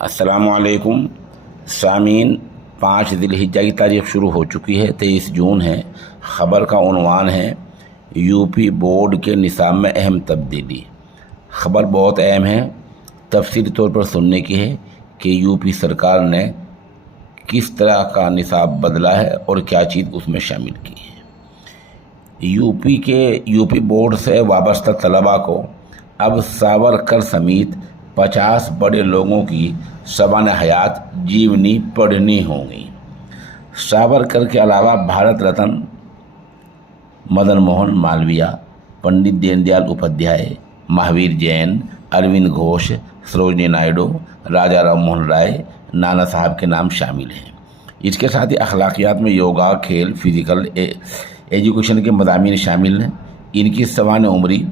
अस्सलामुअलैकुम सामीन। 5 ज़िलहिज्जा की तारीख शुरू हो चुकी है, 23 जून है। ख़बर का उन्वान है यूपी बोर्ड के निसाब में अहम तब्दीली। ख़बर बहुत अहम है, तफसीली तौर पर सुनने की है कि यूपी सरकार ने किस तरह का निसाब बदला है और क्या चीज़ उसमें शामिल की है। यूपी बोर्ड से वाबस्ता तलबा को अब सावरकर समेत 50 बड़े लोगों की शबान हयात जीवनी पढ़नी होंगी। सावरकर के अलावा भारत रत्न मदन मोहन मालवीय, पंडित दीनदयाल उपाध्याय, महावीर जैन, अरविंद घोष, सरोजिनी नायडू, राजा राम मोहन राय, नाना साहब के नाम शामिल हैं। इसके साथ ही अखलाकियात में योगा, खेल, फिज़िकल एजुकेशन के मज़ामीन शामिल हैं। इनकी सवान उम्री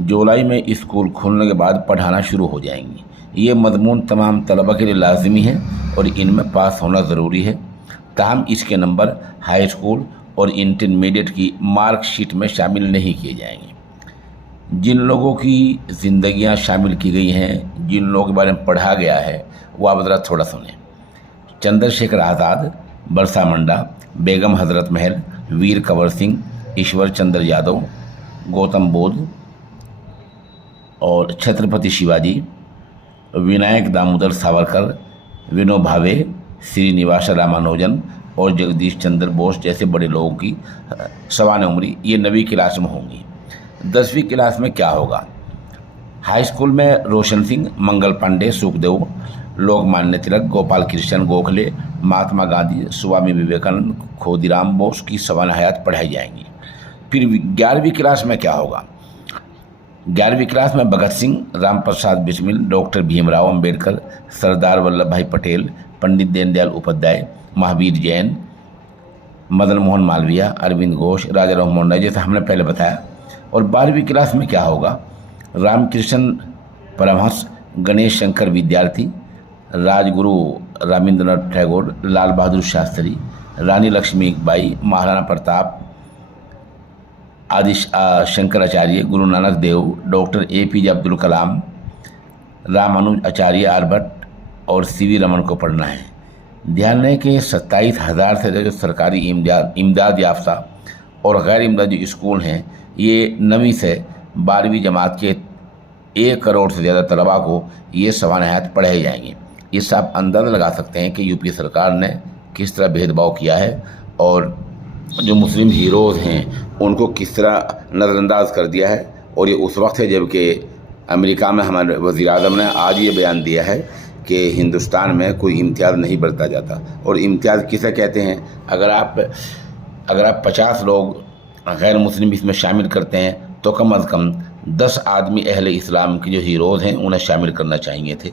जुलाई में स्कूल खुलने के बाद पढ़ाना शुरू हो जाएंगी। ये मजमून तमाम तलबा के लिए लाजमी है और इनमें पास होना ज़रूरी है। ताहम इसके नंबर हाई स्कूल और इंटरमीडिएट की मार्कशीट में शामिल नहीं किए जाएंगे। जिन लोगों की ज़िंदगियां शामिल की गई हैं, जिन लोगों के बारे में पढ़ा गया है, वह आप ज़रा थोड़ा सुनें। चंद्रशेखर आज़ाद, बरसा मुंडा, बेगम हज़रत महल, वीर कंवर सिंह, ईश्वर चंद्र यादव, गौतम बुद्ध और छत्रपति शिवाजी, विनायक दामोदर सावरकर, विनोबा भावे, श्रीनिवास रामानुजन और जगदीश चंद्र बोस जैसे बड़े लोगों की सवान उम्री ये 9वीं क्लास में होंगी। 10वीं क्लास में क्या होगा? हाई स्कूल में रोशन सिंह, मंगल पांडे, सुखदेव, लोकमान्य तिलक, गोपाल कृष्ण गोखले, महात्मा गांधी, स्वामी विवेकानंद, खुदीराम बोस की सवान हयात पढ़ाई जाएंगी। फिर 11वीं क्लास में क्या होगा? 11वीं क्लास में भगत सिंह, राम प्रसाद बिस्मिल, डॉक्टर भीमराव अंबेडकर, सरदार वल्लभ भाई पटेल, पंडित दीनदयाल उपाध्याय, महावीर जैन, मदन मोहन मालवीय, अरविंद घोष, राजा राम मोहन राय, जैसा हमने पहले बताया। और 12वीं क्लास में क्या होगा? रामकृष्ण परमहंस, गणेश शंकर विद्यार्थी, राजगुरु रामेंद्रनाथ टैगोर, लाल बहादुर शास्त्री, रानी लक्ष्मीबाई, महाराणा प्रताप, आदि शंकराचार्य, गुरु नानक देव, डॉक्टर APJ अब्दुल कलाम, रामानुज आचार्य आर्यभट्ट और CV रमन को पढ़ना है। ध्यान रहे कि 27,000 से ज़्यादा सरकारी इमदाद याफ्ता और गैर इमदादी स्कूल हैं, ये 9वीं से 12वीं जमात के 1 करोड़ से ज़्यादा तलबा को ये सवान हयात पढ़ाए जाएंगे। इससे आप अंदाज़ा लगा सकते हैं कि यूपी सरकार ने किस तरह भेदभाव किया है और जो मुस्लिम हीरोज़ हैं उनको किस तरह नज़रअंदाज कर दिया है। और ये उस वक्त है जबकि अमेरिका में हमारे वज़ीर आज़म ने आज ये बयान दिया है कि हिंदुस्तान में कोई इम्तियाज़ नहीं बरता जाता। और इम्तियाज़ किसे कहते हैं? अगर आप 50 लोग गैर मुस्लिम इसमें शामिल करते हैं तो कम अज़ कम 10 आदमी अहले इस्लाम के जो हीरोज़ हैं उन्हें शामिल करना चाहिए थे।